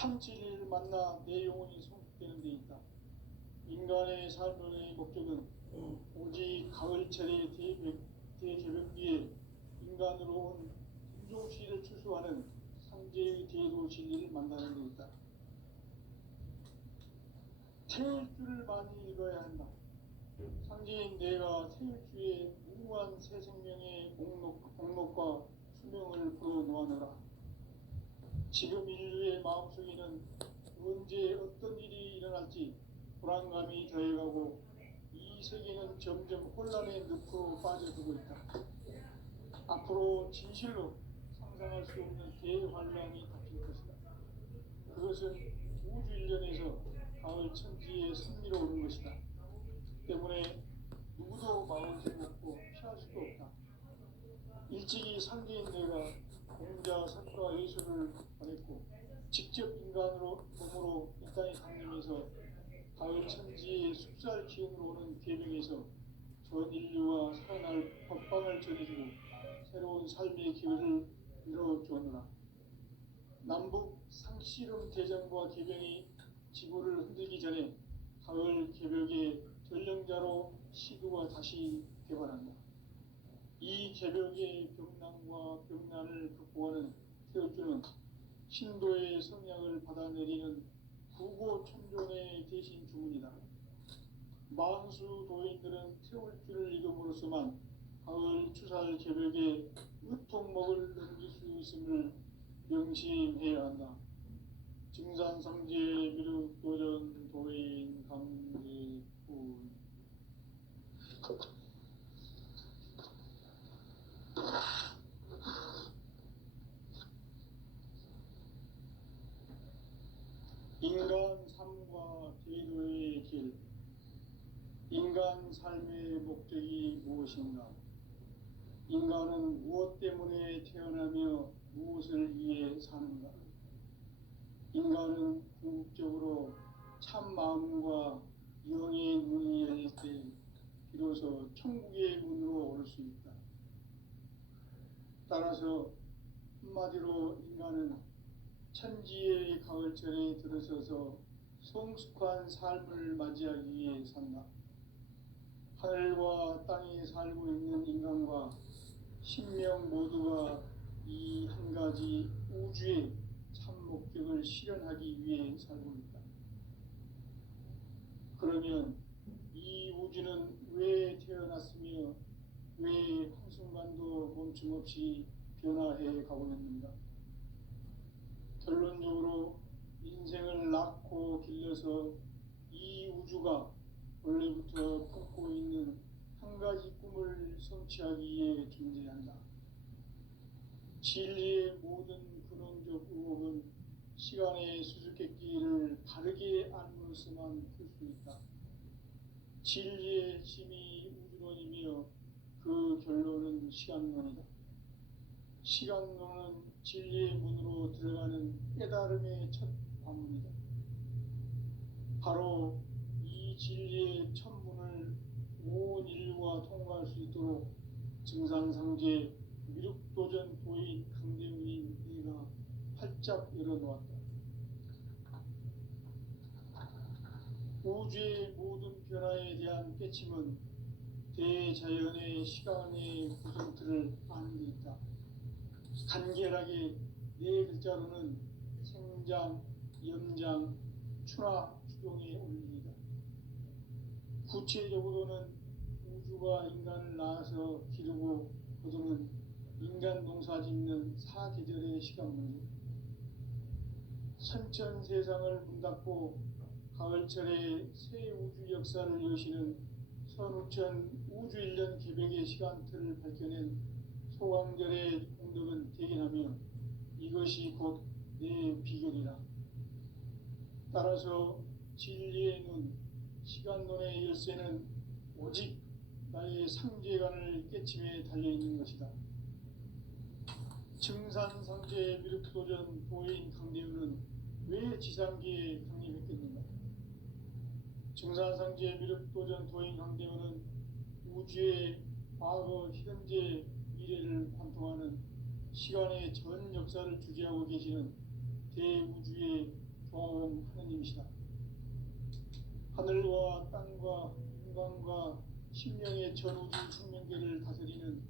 삼칠을 만나 내 영혼이 성숙되는 데 있다. 인간의 삶의 목적은 오직 가을철의 대개벽기에 인간으로 온 인종시를 추수하는 삼재의 대도 진리를 만나는 데 있다. 태일주를 많이 읽어야 한다. 상제인 내가 태일주의 무한 새 생명의 목록과 수명을 불어놓아노라. 지금 인류의 마음속에는 언제 어떤 일이 일어날지 불안감이 더해가고 이 세계는 점점 혼란의 늪으로 빠져들고 있다. 앞으로 진실로 상상할 수 없는 대환란이 닥칠 것이다. 그것은 우주 일련에서 가을 천지의 승리로 오는 것이다. 때문에 누구도 막을 수 없고 피할 수도 없다. 일찍이 상계인 내가 공자 사쿠라 예수를 보냈고 직접 인간으로 몸으로 이 땅에 강림해서 가을 천지의 숲살 기운으로 오는 계명에서 전 인류와 살아날 법방을 전해주고 새로운 삶의 기회를 이뤄주었노라. 남북 상씨름 대전과 계병이 지구를 흔들기 전에 가을 개벽의 전령자로 시도가 다시 개발한다. 이 개벽의 병난과 병난을 극복하는 태울주는 신도의 성향을 받아내리는 구고천존의 대신 주문이다. 만수 도인들은 태울주를 읽음으로써만 가을 추살 개벽에 으통먹을 넘길 수 있음을 명심해야 한다. 증산상제 미륵도전 도인 강제군. 인간 삶과 제도의 길. 인간 삶의 목적이 무엇인가? 인간은 무엇 때문에 태어나며 무엇을 위해 사는가? 인간은 궁극적으로 참 마음과 영의 문이 열릴 때 비로소 천국의 문으로 오를 수 있다. 따라서 한마디로 인간은 천지의 가을철에 들어서서 성숙한 삶을 맞이하기 위해 산다. 하늘과 땅에 살고 있는 인간과 신명 모두가 이 한 가지 우주의 참 목적을 실현하기 위해 살고 있다. 그러면 이 우주는 왜 태어났으며 왜 한순간도 멈춤없이 변화해 가고 있는가? 결론적으로 인생을 낳고 길러서 이 우주가 원래부터 품고 있는 한 가지 꿈을 성취하기 위해 존재한다. 진리의 모든 근원적 의혹은 시간의 수수께끼를 바르게 알므로서만 풀 수 있다. 진리의 핵심이 우주론이며 그 결론은 시간론이다. 시간론은 진리의 문으로 들어가는 깨달음의 첫 관문이다. 바로 이 진리의 첫 문을 온 인류가 통과할 수 있도록 증산상제 미륵도전 도인 강대문인 내가 활짝 열어놓았다. 우주의 모든 변화에 대한 깨침은 대자연의 시간의 구성틀을 아는 데 있다. 간결하게 네 글자로는 생장, 염장, 추나 추동의 원리이다. 구체적으로는 우주가 인간을 낳아서 기르고 거두는 인간 농사 짓는 사계절의 시간 문제. 선천 세상을 문닫고 가을철에 새 우주 역사를 여시는 선우천 우주일년 개벽의 시간틀을 밝혀낸 소강절의 공덕은 대견하며 이것이 곧 내 비결이라. 따라서 진리의 눈, 시간론의 열쇠는 오직 나의 상제관을 깨침에 달려있는 것이다. 증산상제 미륵도전 도인 강대우는 왜 지상계에 강림했겠는가? 증산상제 미륵도전 도인 강대우는 우주의 과거, 현재, 미래를 관통하는 시간의 전 역사를 주재하고 계시는 대우주의 좋아온 하느님이시다. 하늘과 땅과 인간과 신명의 전우주 생명계를 다스리는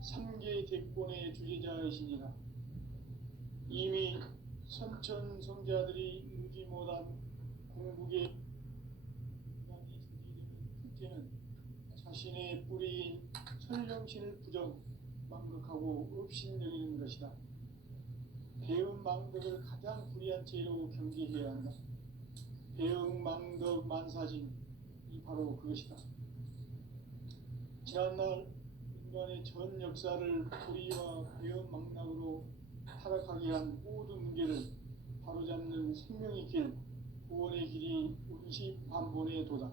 삼계 대권의 주제자이시니라. 이미 선천성자들이 이루지 못한 궁극의 인간이 저지르는 첫째는 자신의 뿌리인 천령신을 부정 망극하고 업신여기는 것이다. 배은망덕을 가장 불의한 죄로 경계해야 한다. 배은망덕 만사진이 바로 그것이다. 지난날 인간의 전 역사를 불의와 배은망락으로 타락하게 한 모든 문제를 바로잡는 생명의 길, 구원의 길이 운시반본의 도다.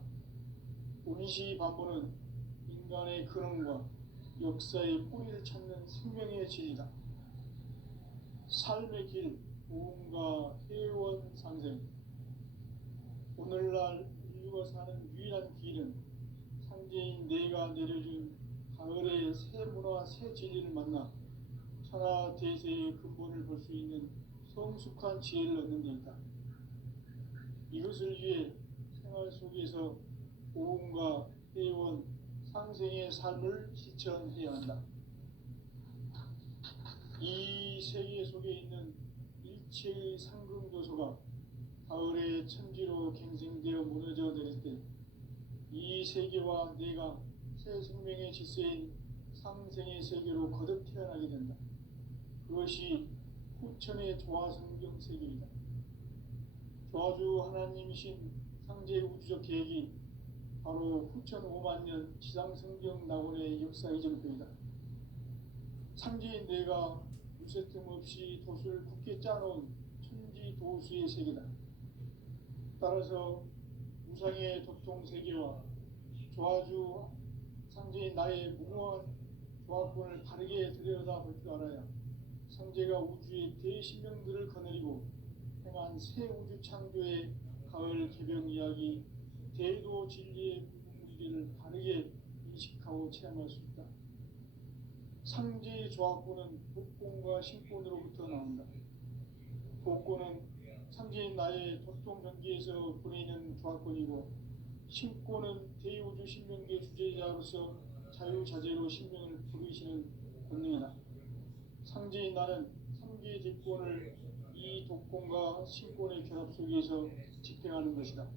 운시반본은 인간의 근원과 역사의 뿌리를 찾는 생명의 진리다. 삶의 길, 보험과 회원 상생. 오늘날 인류가 사는 유일한 길은 상제인 내가 내려준 가을의 새 문화, 새 진리를 만나 천하 대세의 근본을 볼 수 있는 성숙한 지혜를 얻는 데 있다. 이것을 위해 생활 속에서 보험과 회원, 상생의 삶을 실천해야 한다. 이 세계 속에 있는 일체의 상승교소가 가을의 천지로 갱생되어 무너져 내릴 때 이 세계와 내가 새 생명의 질서인 상생의 세계로 거듭 태어나게 된다. 그것이 후천의 조화성경 세계이다. 조화주 하나님이신 상제 우주적 계획이 바로 후천 5만년 지상성경 낙원의 역사 이전표이다. 상제인 내가 무쇠틈 없이 돛을 굳게 짜놓은 천지 도수의 세계다. 따라서 우상의 도통세계와 조화주 상제인 나의 무궁한 조화권을 바르게 들여다볼 줄 알아야 상제가 우주의 대신명들을 거느리고 행한 새 우주 창조의 가을 개변 이야기, 대도 진리의 무리를 바르게 인식하고 체험할 수 있다. 상제의 조화권은 복권과 신권으로부터 나온다. 복권은 상제인 나의 도통전기에서 보내는 조화권이고, 신권은 대우주 신명계 주제자로서 자유자재로 신명을 부르시는 권능이다. 상제인 나는 삼계의 대권을 이 독권과 신권의 결합 속에서 집행하는 것이다.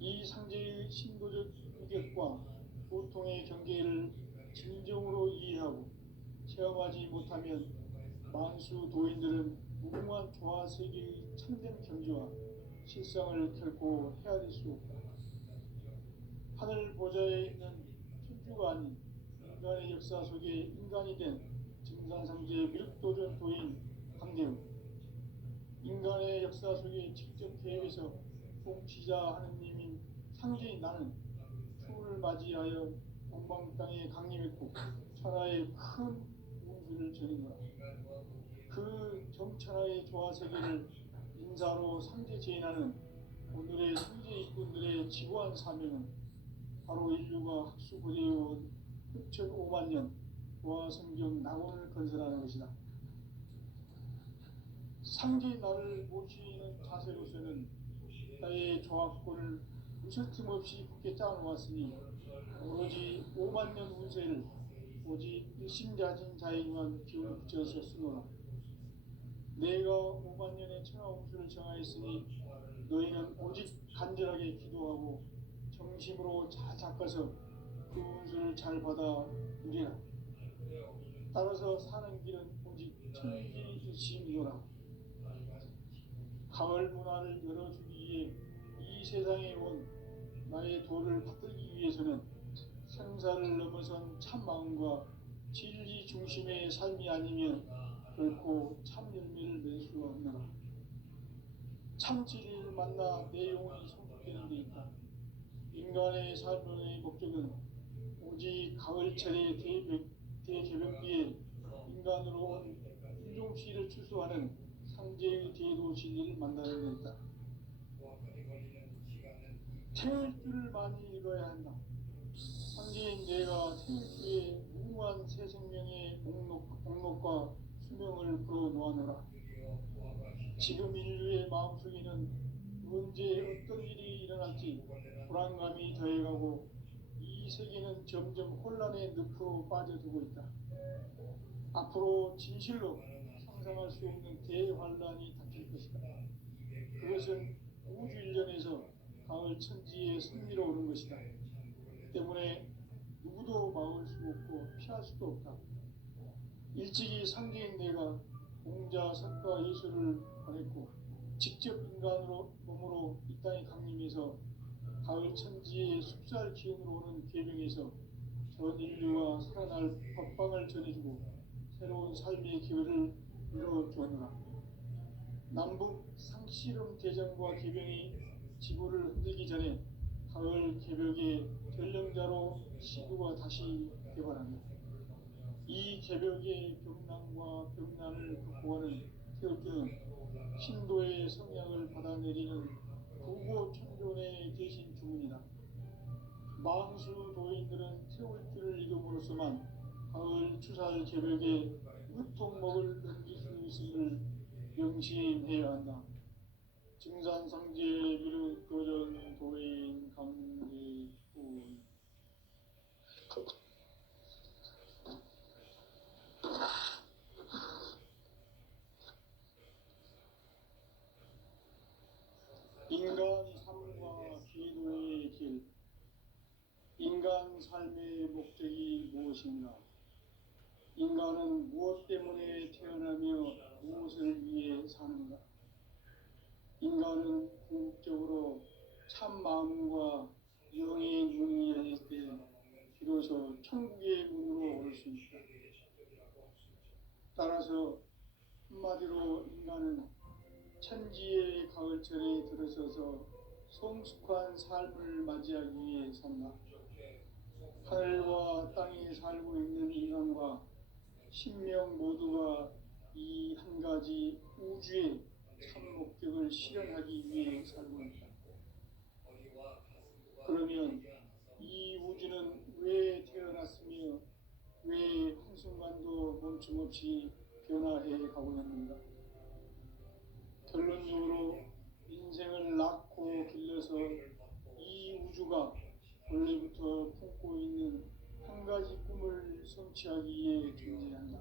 이 상제의 신도적 위격과 보통의 경계를 진정으로 이해하고 체험하지 못하면 만수 도인들은 무궁한 조화 세계의 참된 경지와 실상을 결코 헤아릴 수 없다. 하늘 보좌에 있는 천주가 아닌 인간의 역사 속에 인간이 된 증산상제 밀도전 도인 강대우, 인간의 역사 속에 직접 개입해서 통치자 하느님인 상제인 나는 추운을 맞이하여 동방 땅에 강림했고 천하의 큰 운수를 전인 거라. 그 정천하의 조화 세계를 인사로 상제 제인하는 오늘의 상제 일꾼들의 지구한 사명은 바로 인류가 학수고대해온 후천 5만년 조화 성경 낙원을 건설하는 것이다. 상제인 나를 모시는 자세로서는 나의 조화권을 무쇠틈 없이 굳게 짜놓았으니 오로지 5만년 운세를 오직 일심자진 자에게만 기운을 붙여서 쓰노라. 내가 5만년의 천하 운수를 정하였으니 너희는 오직 간절하게 기도하고 정심으로 잘 닦아서 그 운수를 잘 받아 누리라. 따라서 사는 길은 오직 천지일심이노라. 가을 문화를 열어주기 위해 이 세상에 온 나의 도를 받들기 위해서는 생사를 넘어선 참마음과 진리 중심의 삶이 아니면 결코 참 열매를 맺을 수 없노라. 참 진리를 만나 내 영혼이 성숙되는 데 있다. 인간의 삶의 목적은 오직 가을철의 대개변기에 인간으로 온 인종시를 추수하는 상제의 대도 진리를 만나는 데 있다. 태일주를 많이 읽어야 한다. 상제인 내가 태일주의 무궁한 새 생명의 목록과 수명을 풀어 놓아노라. 지금 인류의 마음속에는 언제 어떤 일이 일어날지 불안감이 더해가고 이 세계는 점점 혼란의 늪으로 빠져들고 있다. 앞으로 진실로 상상할 수 없는 대환란이 닥칠 것이다. 그것은 우주 일련에서 가을 천지에 승리로 오는 것이다. 때문에 누구도 막을 수 없고 피할 수도 없다. 일찍이 상제인 내가 공자, 석가, 예수를 보냈고 직접 인간으로 몸으로 이 땅에 강림해서 가을 천지의 숲살 기운으로 오는 계명에서 전 인류와 살아날 법방을 전해주고 새로운 삶의 기회를 이뤄주었노라. 남북 상씨름 대전과 계병이 지구를 흔들기 전에 가을 개벽의 전령자로 시구가 다시 개발한다. 이 개벽의 병난과 병난을 극복하는 태극기는 신도의 성향을 받아내리는 부고 천존에 계신 주문이다. 망수 도인들은 태울기를 이름으로서만 가을 추살 개벽의 으통목을 넘길 수 있음을 명심해야 한다. 증산상제 미륵 도전 도인 강대군 인간 삶과 기도의 길. 인간 삶의 목적이 무엇인가? 인간은 무엇 때문에 태어나며 무엇을 위해 사는가? 인간은 궁극적으로 참 마음과 영의 문이 열릴 때 비로소 천국의 문으로 올 수 있다. 따라서 한마디로 인간은 천지의 가을철에 들어서서 성숙한 삶을 맞이하기 위해 산다. 하늘과 땅에 살고 있는 인간과 신명 모두가 이 한 가지 우주의 참 목적을 실현하기 위해 살고 있다. 그러면 이 우주는 왜 태어났으며 왜 한순간도 멈춤없이 변화해 가고 있는가? 결론적으로 인생을 낳고 길러서 이 우주가 원래부터 품고 있는 한 가지 꿈을 성취하기 위해 존재한다.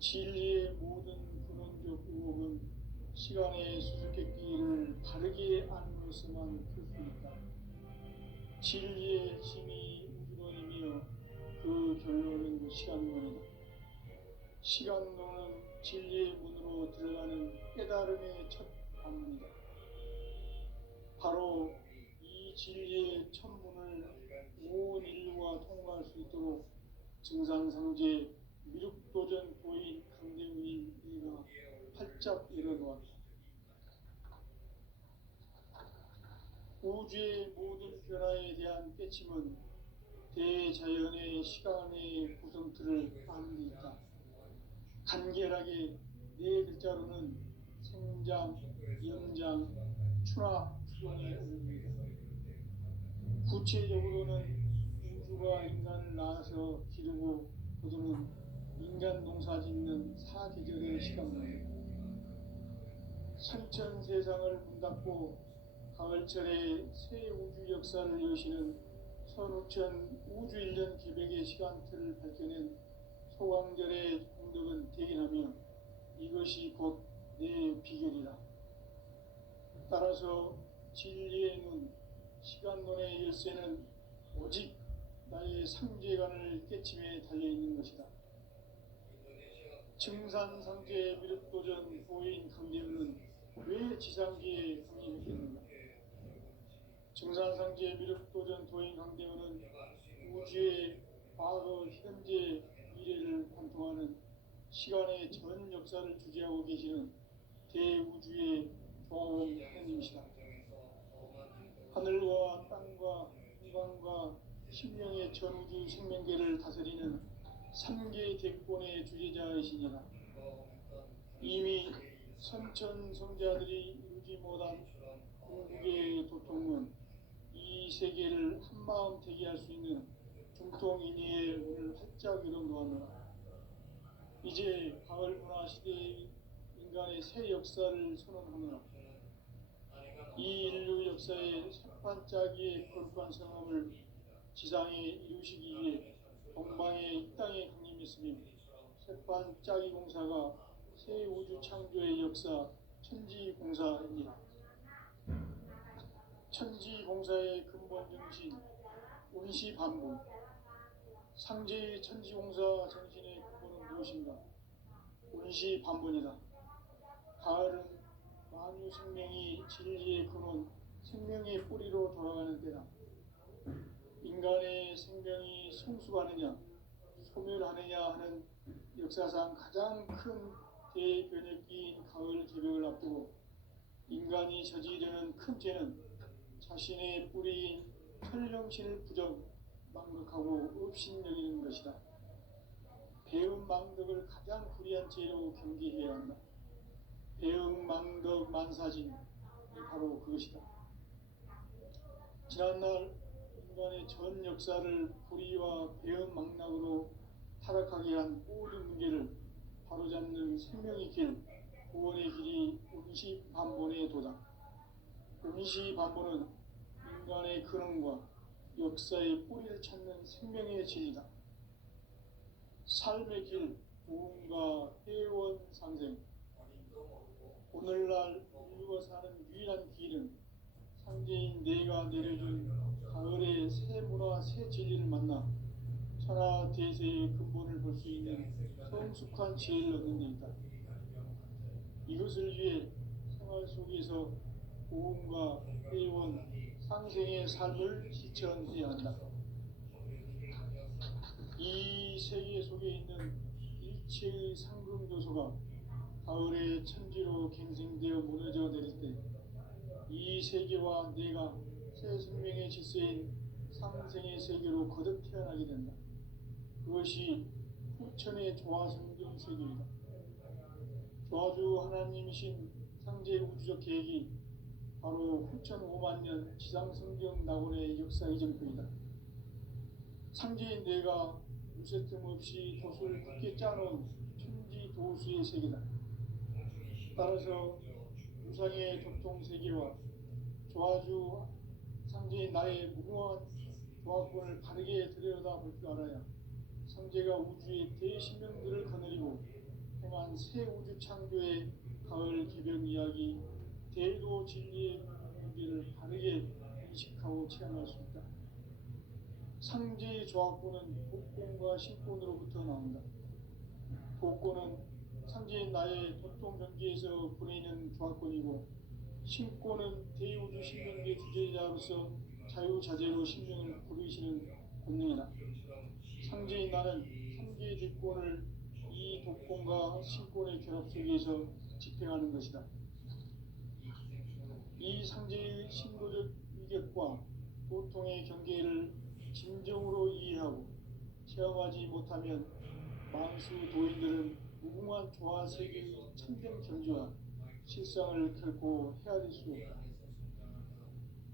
진리의 모든 근원적 의혹은 시간의 수수께끼를 바르게 안으로서만 풀 수 있다. 진리의 핵심이 우주론이며 그 결론은 시간론이다. 시간론은 진리의 문으로 들어가는 깨달음의 첫 관문이다. 바로 이 진리의 첫 문을 온 인류가 통과할 수 있도록 증산상제 미륵도전 도인 강대훈인 이가 활짝 열어놓았다. 우주의 모든 변화에 대한 깨침은 대자연의 시간의 구성틀을 아는 데 있다. 간결하게 네 글자로는 생장, 염장, 추나, 추동의 의미다. 구체적으로는 우주가 인간을 낳아서 기르고 거두는 인간 농사 짓는 사계절의 시간입니다. 선천 세상을 문닫고 가을철에 새 우주 역사를 여시는 선우천 우주일년 기백의 시간틀을 밝혀낸 소강절의 공덕은 대견하며 이것이 곧 내 비결이라. 따라서 진리의 눈, 시간론의 열쇠는 오직 나의 상제관을 깨침에 달려있는 것이다. 증산상제 미륵도전 보인 강대훈은 왜 지상기에 강림했겠는가? 증산상제 미륵도전 도인 강대훈은 우주의 과거, 현재, 미래를 관통하는 시간의 전 역사를 주재하고 계시는 대우주의 종합 하나님이시다. 하늘과 땅과 인간과 신명의 전우주 생명계를 다스리는 3개 대권의 주제자이시니라. 이미 선천 성자들이 이루지 못한 궁극의 도통은 이 세계를 한마음 되게 할 수 있는 중통인의의 문을 활짝 열어놓았노라. 이제 가을 문화 시대인 인간의 새 역사를 선언하노라. 이 인류 역사의 새반짝이의 거룩한 성함을 지상에 이루시기 위해 동방의 이 땅에 강림했으며 새반짝이 공사가 새 우주 창조의 역사 천지공사입니다. 천지공사의 근본 정신 운시반분. 상제의 천지공사 정신의 근본은 무엇인가? 운시반분이다. 가을은 만유 생명이 진리의 근원, 생명의 뿌리로 돌아가는 때다. 인간의 생명이 성숙하느냐, 소멸하느냐 하는 역사상 가장 큰 대변혁기인 가을 개벽을 앞두고 인간이 저지르는 큰 죄는 자신의 뿌리인 천령신을 망극하고 업신여기는 것이다. 배은망덕을 가장 불의한 죄로 경계해야 한다. 배은망덕 만사진이 바로 그것이다. 지난날 인간의 전 역사를 불의와 배은망락으로 타락하게 한 모든 문제를 바로잡는 생명의 길, 구원의 길이 운시반본의 도다. 운시반본은 인간의 근원과 역사의 뿌리를 찾는 생명의 진리다. 삶의 길, 구원과 회원 상생. 오늘날 인류가 사는 유일한 길은 상제인 내가 내려준 가을의 새 문화, 새 진리를 만나 천하 대세의 근본을 볼 수 있는 성숙한 지혜를 얻는 데 있다. 이것을 위해 생활 속에서 고음과 회원, 상생의 삶을 실천해야 한다. 이 세계 속에 있는 일체의 상금 요소가 가을의 천지로 갱생되어 무너져 내릴 때 이 세계와 내가 새 생명의 질서인 상생의 세계로 거듭 태어나게 된다. 그것이 후천의 조화성경 세계이다. 조화주 하나님이신 상제 우주적 계획이 바로 후천 5만 년 지상성경 낙원의 역사 이정표이다. 상제인 내가 무쇠 틈 없이 도수를 굳게 짜놓은 천지 도수의 세계다. 따라서 우상의 교통세계와 조화주 상제인 나의 무궁한 조화권을 바르게 들여다볼 줄 알아야 상제가 우주의 대신명들을 거느리고 행한 새 우주 창조의 가을 개벽 이야기, 대도 진리의 문제를 바르게 인식하고 체험할 수 있다. 상제의 조화권은 복권과 신권으로부터 나온다. 복권은 상제인 나의 도통경계에서 보내는 조화권이고, 신권은 대우주 신명계 주제자로서 자유자재로 신명을 부르시는 권능이다. 상제인 나는 3개의 대권을 이 독권과 신권의 결합 속에서 집행하는 것이다. 이 상제의 신도적 위격과 도통의 경계를 진정으로 이해하고 체험하지 못하면 만수 도인들은 무궁한 조화 세계의 참된 경지와 실상을 결코 헤아릴 수 없다.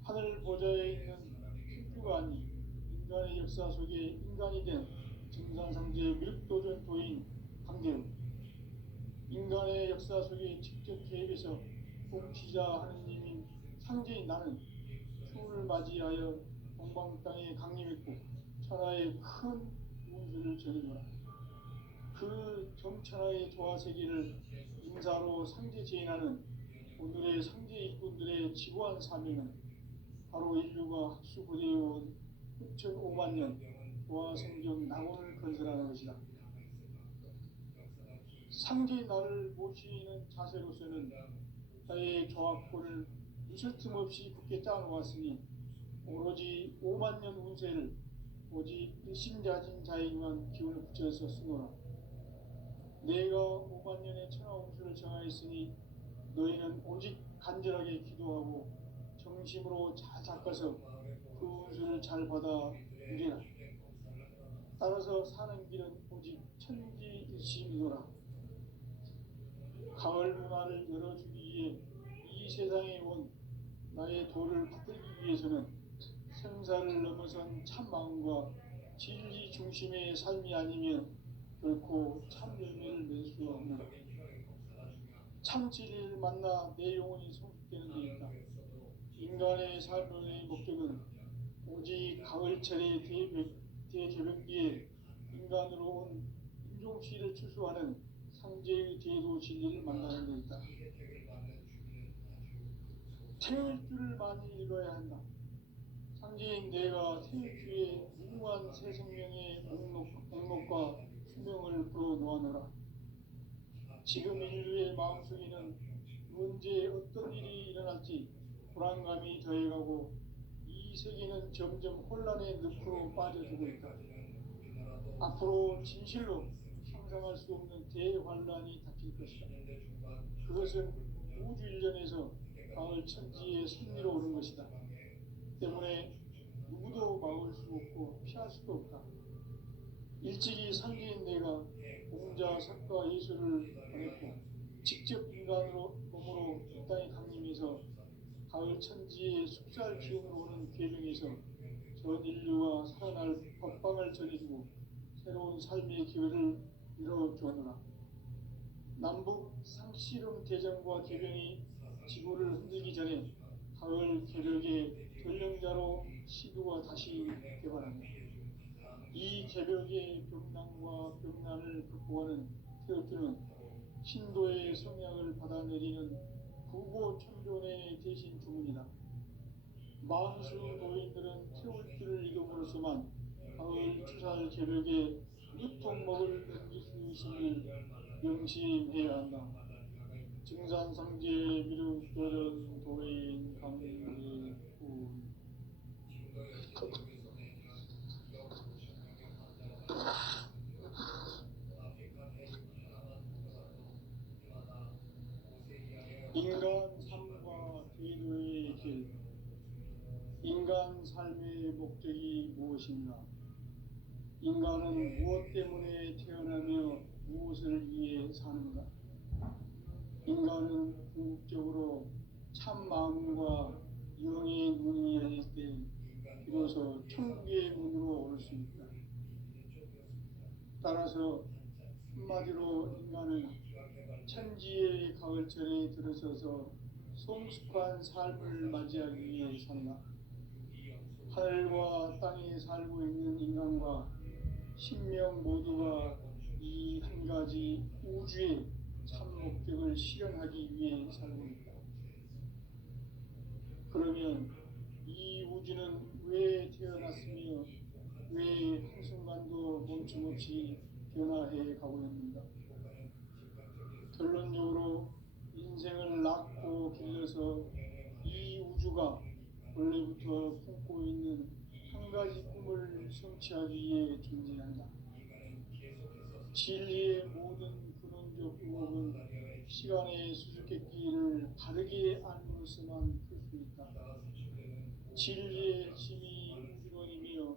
하늘 보좌에 있는 천주가 아닌 인간의 역사 속에 인간이 된 증산상제의 밀도전 도인 강대우, 인간의 역사 속에 직접 개입해서 통치자 하느님인 상제인 나는 추운을 맞이하여 동방 땅에 강림했고 천하의 큰 운수를 전해주라. 그 정천하의 조화세계를 인사로 상제 제인하는 오늘의 상제 일꾼들의 지구한 사명은 바로 인류가 학수고대해온 6,500만 년 조화성경 낙원을 건설하는 것이다. 상제의 나를 모시는 자세로서는 나의 조화권을 무설틈 없이 굳게 짜놓았으니 오로지 5만 년 운세를 오직 일심자진 자에게만 기운을 붙여서 쓰노라. 내가 5만 년의 천하 운수를 정하였으니 너희는 오직 간절하게 기도하고 정심으로 잘 닦아서 그 운수를 잘 받아 누리라. 따라서 사는 길은 오직 천지일심이노라. 가을 문화를 열어주기 위해 이 세상에 온 나의 도를 받들기 위해서는 생사를 넘어선 참 마음과 진리 중심의 삶이 아니면 결코 참 열매를 낼 수 없는 참치를 만나 내 영혼이 성숙되는 데 있다. 인간의 삶의 목적은 오직 가을철의 대개벽기에 인간으로 온 인종시를 추수하는 상제의 제도 진리를 만나는 데 있다. 태울 줄을 많이 읽어야 한다. 상제인 내가 태울주의 무궁한 새 생명의 목록과 수명을 불어놓아노라. 지금 인류의 마음속에는 언제 어떤 일이 일어날지 불안감이 더해가고 이 세계는 점점 혼란의 늪으로 빠져들고 있다. 앞으로 진실로 상상할 수 없는 대환란이 닥칠 것이다. 그것은 우주 일련에서 가을 천지의 승리로 오는 것이다. 때문에 누구도 막을 수 없고 피할 수도 없다. 일찍이 상제인 내가 공자, 석가, 예수를 보냈고 직접 인간으로 몸으로 이 땅에 강림해서 가을 천지의 숲살 기운으로 오는 계명에서 전 인류가 살아날 법방을 전해주고 새로운 삶의 기회를 열어주었노라. 남북 상씨름 대전과 개변이 지구를 흔들기 전에 가을 개벽의 전령자로 시도가 다시 개발한다. 이 개벽의 병난과 병난을 극복하는 태엽주는 신도의 성약을 받아내리는 구보천존의 대신 주문이다. 만수 노인들은 태울주를 이름으로서만 가을 추살 개벽에 유통먹을 넘길 수 있음을 명심해야 한다. 증산상제 미륵도전 도인 강례구 인간 삶과 기도의 길. 인간 삶의 목적이 무엇인가? 인간은 무엇 때문에 태어나며 무엇을 위해 사는가? 인간은 궁극적으로 참 마음과 영의 눈이 열릴 때 비로소 천국의 문으로 올 수 있다. 따라서 한마디로 인간은 천지의 가을철에 들어서서 성숙한 삶을 맞이하기 위해 산다. 하늘과 땅에 살고 있는 인간과 신명 모두가 이 한 가지 우주의 참 목적을 실현하기 위해 살고 있다. 그러면 이 우주는 왜 태어났으며 왜 한순간도 멈춤없이 변화해 가고 있는가? 결론적으로 인생을 낳고 길러서 이 우주가 원래부터 품고 있는 한 가지 꿈을 성취하기 위해 존재한다. 진리의 모든 근원적 의혹은 시간의 수수께끼를 바르게 알므로서만 풀 수 있다. 진리의 핵심이 우주론이며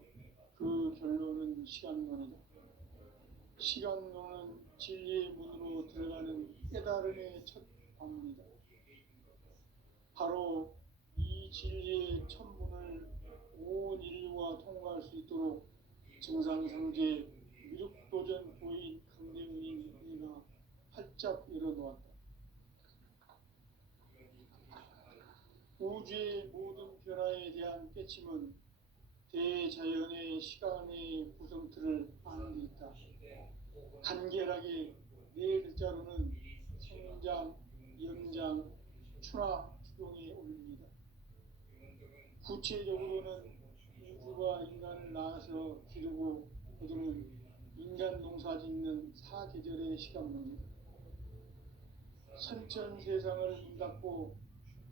그 결론은 시간론이다. 시간론은 진리의 문으로 들어가는 깨달음의 첫 방문이다. 바로 이 진리의 첫 문을 온 인류가 통과할 수 있도록 정상상제 미륵도전 도인 강대문인 내가 활짝 열어놓았다. 우주의 모든 변화에 대한 깨침은 대자연의 시간의 구성틀을 아는 데 있다. 간결하게 네 글자로는 성장, 연장, 추나 추동에 올립니다. 구체적으로는 우주가 인간을 낳아서 기르고 거두는 인간 농사 짓는 사계절의 시간입니다. 선천 세상을 문 닫고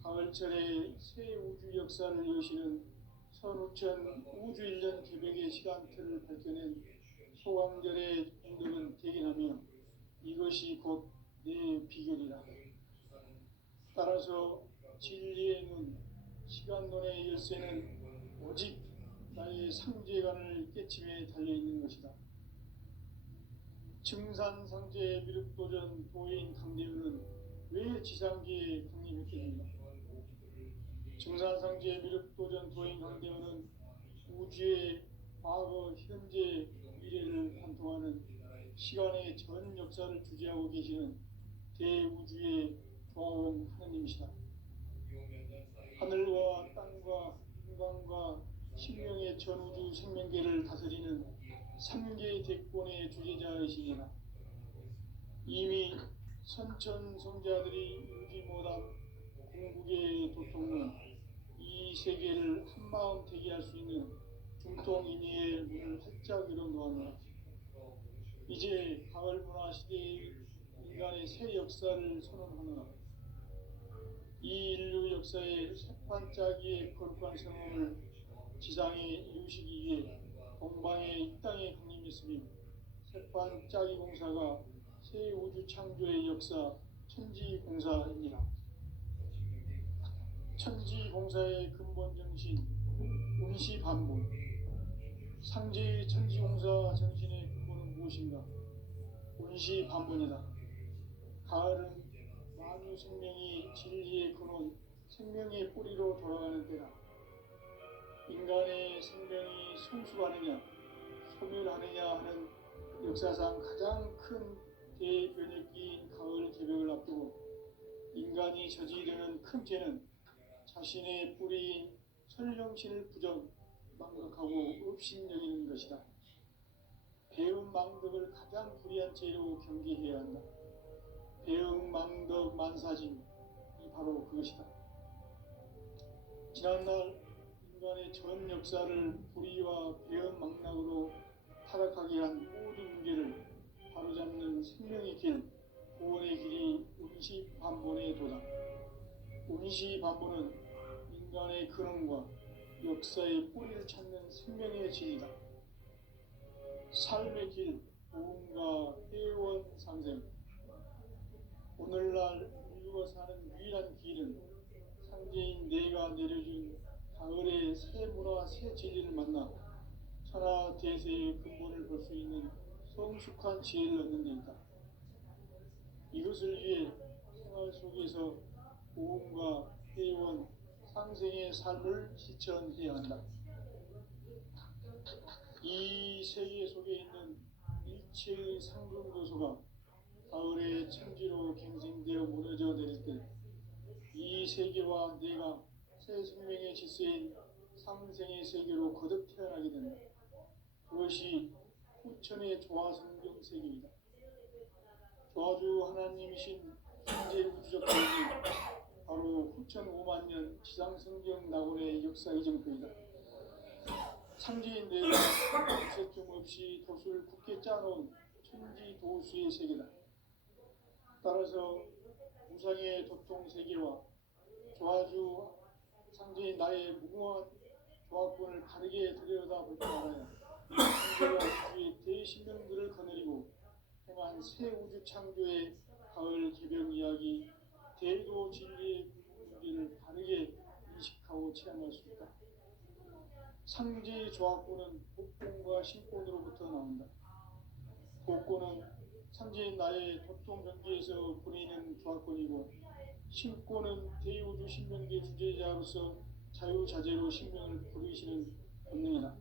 가을철에 새 우주 역사를 여시는 선우천 우주일년 개벽의 시간틀을 밝혀낸 소강절의 공덕은 대견하며 이것이 곧 내 비결이라. 따라서 진리의 눈, 시간론의 열쇠는 오직 나의 상제관을 깨침에 달려있는 것이다. 증산상제 미륵도전 도인 강대우는 왜 지상계에 강림했겠는가? 증산상제 미륵도전 도인 강대우는 우주의 과거, 현재, 미래를 관통하는 시간의 전 역사를 주재하고 계시는 대우주의 조화로운 하느님이시다. 하늘과 땅과 인간과 신명의 전우주 생명계를 다스리는 삼계 대권의 주제자이시니라. 이미 선천성자들이 이루지 못한 궁극의 도통은 이 세계를 한마음 되게 할 수 있는 중통인의의 문을 활짝 열어놓았노라. 이제 가을 문화 시대의 인간의 새 역사를 선언하노라. 이 인류 역사의 새판짜기의 거룩한 성험을 지상에 이루시기 위해 동방의 이 땅에 강림했으며 새판짜기 공사가 새 우주 창조의 역사 천지공사이니라. 천지공사의 근본 정신 운시반복. 상제의 천지공사 정신의 근본은 무엇인가? 운시반복이다. 가을은 만유 생명이 진리의 근원, 생명의 뿌리로 돌아가는 때다. 인간의 생명이 성숙하느냐, 소멸하느냐 하는 역사상 가장 큰 대변혁기인 가을 개벽을 앞두고 인간이 저지르는 큰 죄는 자신의 뿌리인 설령신을 망각하고 업신여기는 것이다. 배음 망덕을 가장 불의한 죄로 경계해야 한다. 배음 망덕 만사짐이 바로 그것이다. 지난날 인간의 전 역사를 불의와 배음 망락으로 타락하게 한 모든 문제를 바로잡는 생명의 길, 구원의 길이 운시반본의 도다. 운시반본은 인간의 근원과 역사의 뿌리를 찾는 생명의 진이다. 삶의 길, 보험과 회원 상생. 오늘날 인류가 사는 유일한 길은 상제인 내가 내려준 가을의 새 문화, 새 진리를 만나 천하 대세의 근본을 볼 수 있는 성숙한 지혜를 얻는 데 있다. 이것을 위해 생활 속에서 보험과 회원, 상생의 삶을 실천해야 한다. 이 세계 속에 있는 일체의 상승도소가 가을의 천지로 갱생되어 무너져 내릴 때 이 세계와 내가 새 생명의 질서인 상생의 세계로 거듭 태어나게 된다. 그것이 후천의 조화성경 세계이다. 조화주 하나님이신 현재 우주적 계획이 바로 후천 5만 년 지상성경 낙원의 역사 이정표이다. 상제인 내가 부세tum 없이 도수를 굳게 짜놓은 천지도수의 세계다. 따라서 무상의 도통세계와 조화주 상제인 나의 무궁한 조화권을 바르게 들여다볼 줄 알아야 상제가 우주의 대신명들을 거느리고 행한 새 우주 창조의 가을 개벽 이야기, 대도 진리의 문제를 바르게 인식하고 체험할 수 있다. 상제의 조화권은 복권과 신권으로부터 나온다. 복권은 상제인 나의 도통 경계에서 보내는 조화권이고, 신권은 대우주 신명계 주제자로서 자유자재로 신명을 부르시는 본능이다.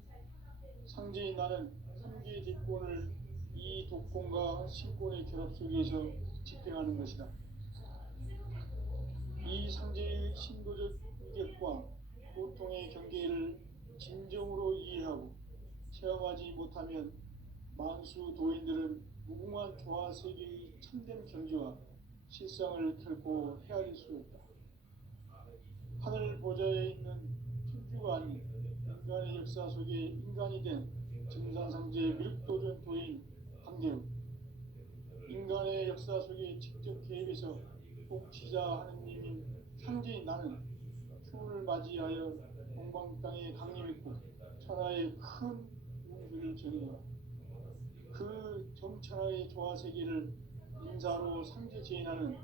상제인 나는 삼계 대권을 이 독권과 신권의 결합 속에서 집행하는 것이다. 이 상제의 신도적 인격과 고통의 경계를 진정으로 이해하고 체험하지 못하면 만수 도인들은 무궁한 조화 세계의 참된 경지와 실상을 결코 헤아릴 수 없다. 하늘 보좌에 있는 천주가 아닌 인간의 역사 속에 인간이 된 증산상제 밀도전 도인 강대우, 인간의 역사 속에 직접 개입해서 통치자 하느님인 상제인 나는 추운을 맞이하여 동방 땅에 강림했고 천하의 큰 운수를 전이노라. 그 정천하의 조화세계를 인사로 상제 제인하는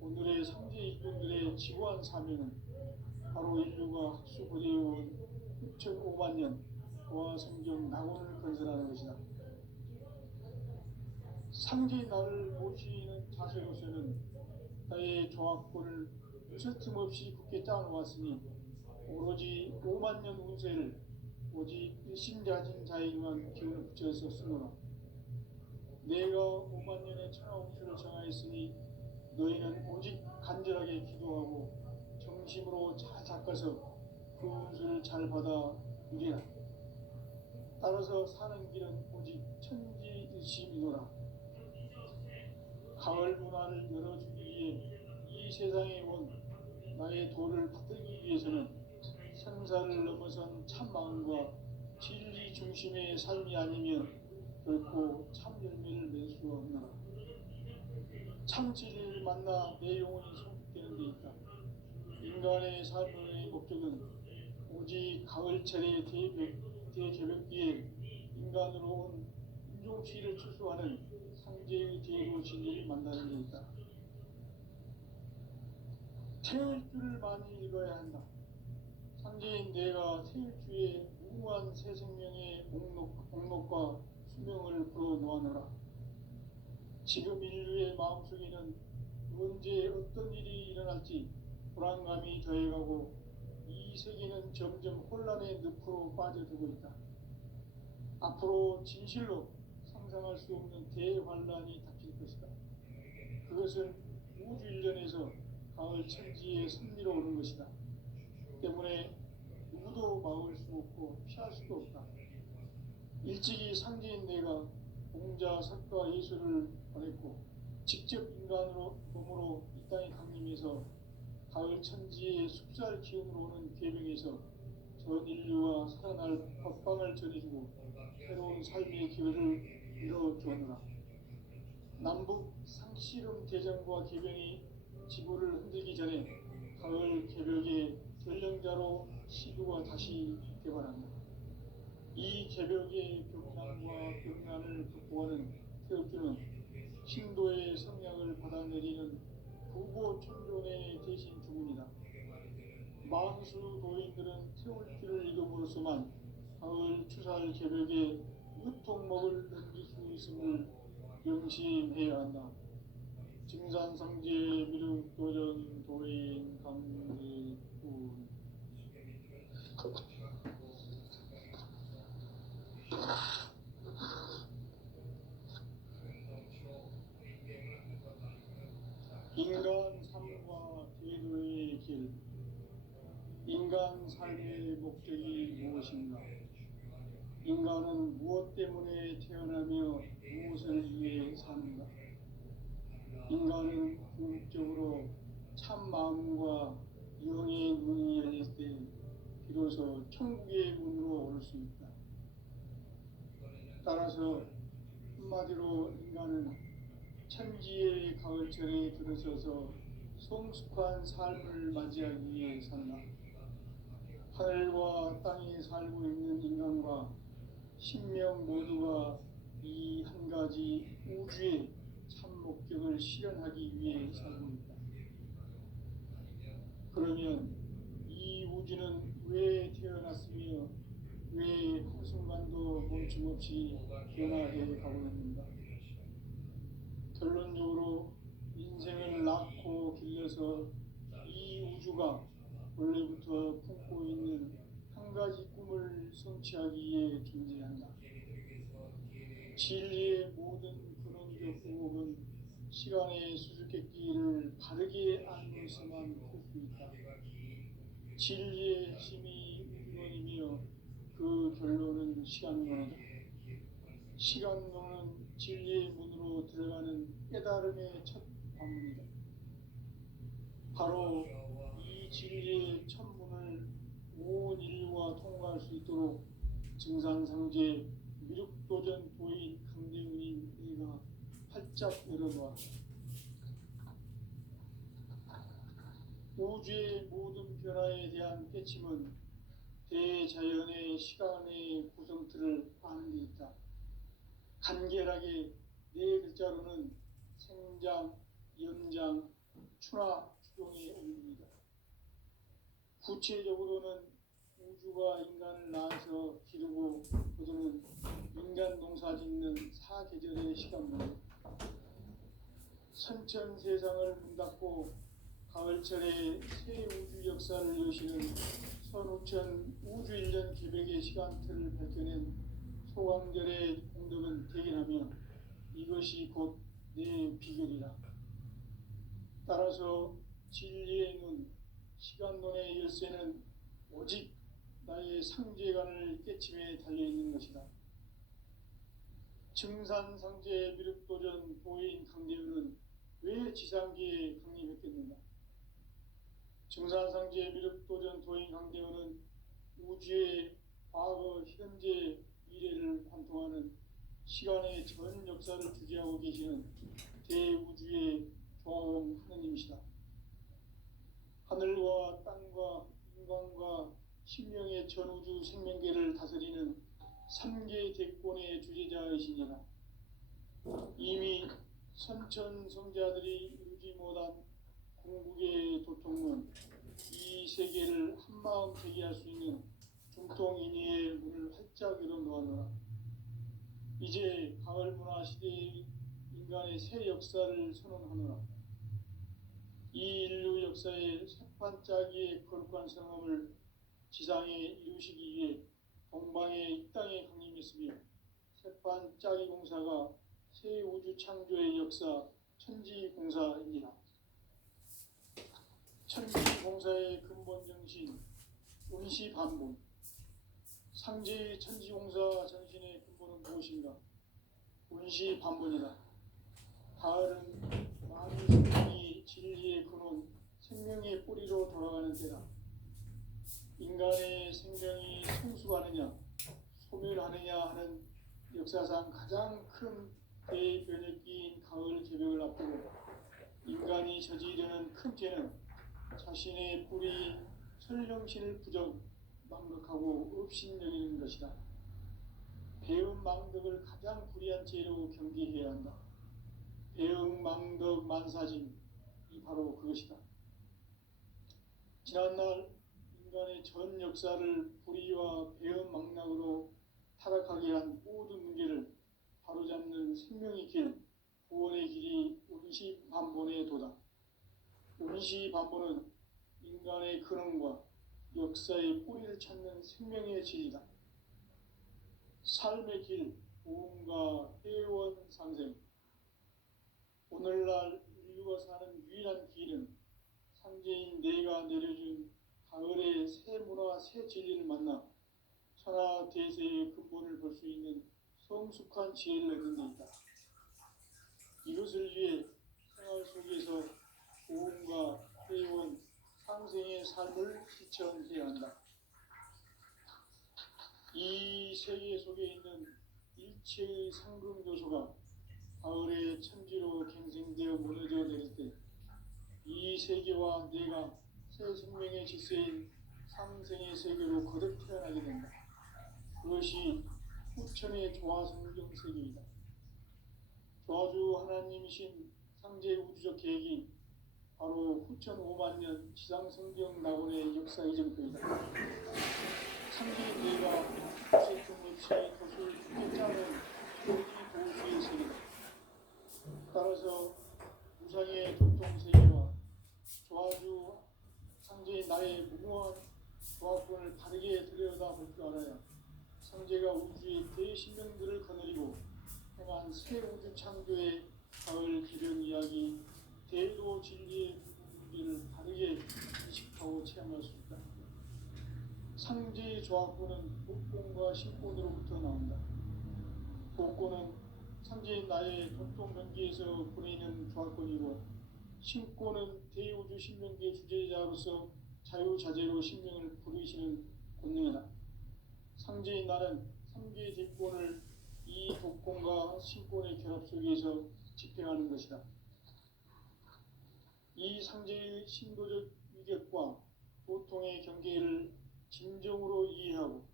오늘의 상제 일꾼들의 지구한 사명은 바로 인류가 학수고대해온 6,500만 년 조화성경 낙원을 건설하는 것이다. 상제인 나를 모시는 자세로서는 나의 조화권을 부서틈 없이 굳게 짜놓았으니 오로지 5만 년 운세를 오직 일심자진 자에게만 기운을 붙여서 쓰노라. 내가 5만 년의 천하 운수를 정하였으니 너희는 오직 간절하게 기도하고 정심으로 잘 닦아서 그 은수를 잘 받아 누리라. 따라서 사는 길은 오직 천지일심이노라. 가을 문화를 열어주기 위해 이 세상에 온 나의 도를 받들기 위해서는 생사를 넘어선 참 마음과 진리 중심의 삶이 아니면 결코 참 열매를 맺을 수 없노라. 참 진리를 만나 내 영혼이 성숙되는 데 있다. 인간의 삶의 목적은 오직 가을철의 대개벽기에 인간으로 온 인종시를 추수하는 상제의 대로 진리를 만나는 데 있다. 태일주를 많이 읽어야 한다. 상제인 내가 태일주에 무궁한 새 생명의 목록과 수명을 불어놓아노라. 지금 인류의 마음속에는 언제 어떤 일이 일어날지 불안감이 더해가고 이 세계는 점점 혼란의 늪으로 빠져들고 있다. 앞으로 진실로 상상할 수 없는 대환란이 닥칠 것이다. 그것은 우주 일련에서 가을 천지의 섭리로 오는 것이다. 때문에 누구도 막을 수 없고 피할 수도 없다. 일찍이 상제인 내가 공자, 석가, 예수를 보냈고 직접 인간으로 몸으로 이 땅에 강림해서 가을 천지의 숲살 기운으로 오는 계명에서 전 인류와 살아날 법방을 전해주고 새로운 삶의 기회를 이뤄주었노라. 남북 상씨름 대전과 개변이 지구를 흔들기 전에 가을 개벽의 전령자로 시도가 다시 개발한다. 이 개벽의 벽난과 벽난을 극복하는 태극주는 신도의 성약을 받아내리는 부고 천존의 대신 주문이다. 만수 도인들은 태울주를 읽음으로써만 가을 추살 개벽의 유통목을 넘길 수 있음을 명심해야 한다. 증산상제 미륵도전 도인 강제군. 인간 삶과 제도의 길. 인간 삶의 목적이 무엇인가? 인간은 무엇 때문에 태어나며 무엇을 위해 사는가? 인간은 궁극적으로 참 마음과 영의 문이 열릴 때 비로소 천국의 문으로 오를 수 있다. 따라서 한마디로 인간은 천지의 가을철에 들어서서 성숙한 삶을 맞이하기 위해 산다. 하늘과 땅에 살고 있는 인간과 신명 모두가 이 한 가지 우주의 참 목적을 실현하기 위해 살고 있다. 그러면 이 우주는 왜 태어났으며 왜 한순간도 멈춤없이 변화해 가고 있는가? 결론적으로 인생을 낳고 길러서 이 우주가 원래부터 품고 있는 한 가지 꿈을 성취하기 위해 존재한다. 진리의 모든 근원적 의혹은 시간의 수수께끼를 바르게 알면서만 풀 수 있다. 진리의 핵심이 우주론이며 그 결론은 시간론이다. 시간론은 진리의 문으로 들어가는 깨달음의 첫 방문이다. 바로 이 진리의 첫 문을 온 인류가 통과할 수 있도록 증산상제 미륵도전 도인 강대훈인 내가 활짝 열어놓았다. 우주의 모든 변화에 대한 깨침은 대자연의 시간의 구성틀을 아는 데 있다. 간결하게 네 글자로는 생장, 연장, 추나 추종의 원리입니다. 구체적으로는 우주가 인간을 낳아서 기르고 거두는 인간 농사 짓는 사계절의 시간입니다. 선천 세상을 문 닫고 가을철에 새 우주 역사를 여시는 선우천 우주 1년 기백의 시간틀을 밝혀낸 소강절의 공덕은 대견하며 이것이 곧 내 비결이라. 따라서 진리의 눈, 시간론의 열쇠는 오직 나의 상제관을 깨침에 달려있는 것이다. 증산상제 미륵도전 도인 강대우는 왜 지상기에 강림했겠는가? 증산상제 미륵도전 도인 강대우는 우주의 과거, 현재, 미래를 관통하는 시간의 전 역사를 주재하고 계시는 대우주의 조화원 하느님이시다. 하늘과 땅과 인간과 신명의 전우주 생명계를 다스리는 3개 대권의 주제자이시니라. 이미 선천성자들이 이루지 못한 궁극의 도통문, 이 세계를 한마음 제기할 수 있는 중통인의의 문을 활짝 열어놓았노라. 이제 가을 문화 시대의 인간의 새 역사를 선언하노라. 이 인류 역사의 새판짜기의 거룩한 성험을 지상에 이루시기 위해 동방의 이 땅에 강림했으며 새판짜기 공사가 새 우주 창조의 역사 천지공사입니다. 천지공사의 근본 정신 운시반본, 상제의 천지공사 정신의 근본은 무엇인가? 운시반본이다. 가을은 만유 생명이 진리의 근원, 생명의 뿌리로 돌아가는 때다. 인간의 생명이 성숙하느냐, 소멸하느냐 하는 역사상 가장 큰 대변혁기인 가을 개벽을 앞두고 인간이 저지르는 큰 죄는 자신의 뿌리인 설령신을 망각하고 업신여기는 것이다. 배은망덕을 가장 불의한 죄로 경계해야 한다. 배은망덕 만사짐이 바로 그것이다. 지난날 인간의 전 역사를 불의와 배은망락으로 타락하게 한 모든 문제를 바로잡는 생명의 길, 구원의 길이 운시반본의 도다. 운시반본은 인간의 근원과 역사의 뿌리를 찾는 생명의 진리다. 삶의 길, 부흥과 회원 상생. 오늘날 인류가 사는 유일한 길은 상제인 내가 내려준 가을의 새 문화, 새 진리를 만나 천하 대세의 근본을 볼 수 있는 성숙한 지혜를 얻는 데 있다. 이것을 위해 생활 속에서 부흥과 회원, 상생의 삶을 실천해야 한다. 이 세계 속에 있는 일체의 상금 요소가 가을의 천지로 갱생되어 무너져 내릴 때 이 세계와 내가 새 생명의 질서인 상생의 세계로 거듭 태어나게 된다. 그것이 후천의 조화성경 세계이다. 조화주 하나님이신 상제 우주적 계획이 바로 후천 5만 년 지상성경 낙원의 역사 이전표이다. 상제인 내가 세품 없이 돛을 크게 짜는 도지 도주의 세계다. 따라서 무상의 교통 세계와 조화주 상제인 나의 무모한 조합권을 바르게 들여다볼 줄 알아야 상제가 우주의 대신명들을 거느리고 행한 새 우주 창조의 가을 기변 이야기, 대도 진리의 문제를 바르게 인식하고 체험할 수 있다. 상제의 조합권은 복권과 신권으로부터 나온다. 복권은 상제인 나의 도통 경계에서 보내는 조합권이고, 신권은 대우주 신명계 주제자로서 자유자재로 신명을 부르시는 권능이다. 상제인 나는 3개의 대권을 이 복권과 신권의 결합 속에서 집행하는 것이다. 이 상제의 신도적 위격과 보통의 경계를 진정으로 이해하고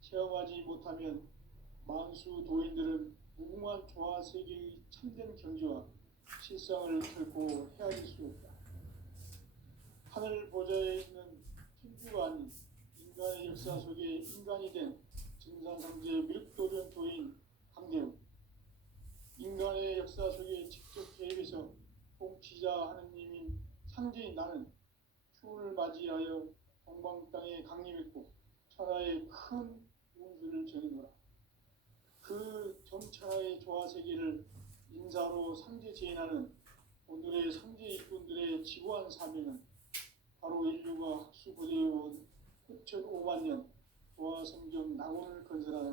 체험하지 못하면 만수 도인들은 무궁한 조화세계의 참된 경지와 실상을 결코 헤아릴 수 없다. 하늘 보좌에 있는 thiên 주가 아닌 인간의 역사 속에 인간이 된 증산상제 미륵도전 도인 강대우, 인간의 역사 속에 직접 개입해서 통치자 하느님인 상제인 나는 추운을 맞이하여 동방 땅에 강림했고 천하의 큰 운수를 전해노라. 그 정천하의 조화세계를 인사로 상제 제인하는 오늘의 상제 일꾼들의 사명은 바로 인류가 학수 고대에 온 6,500만 년 부화 성경 낙원을 건설하는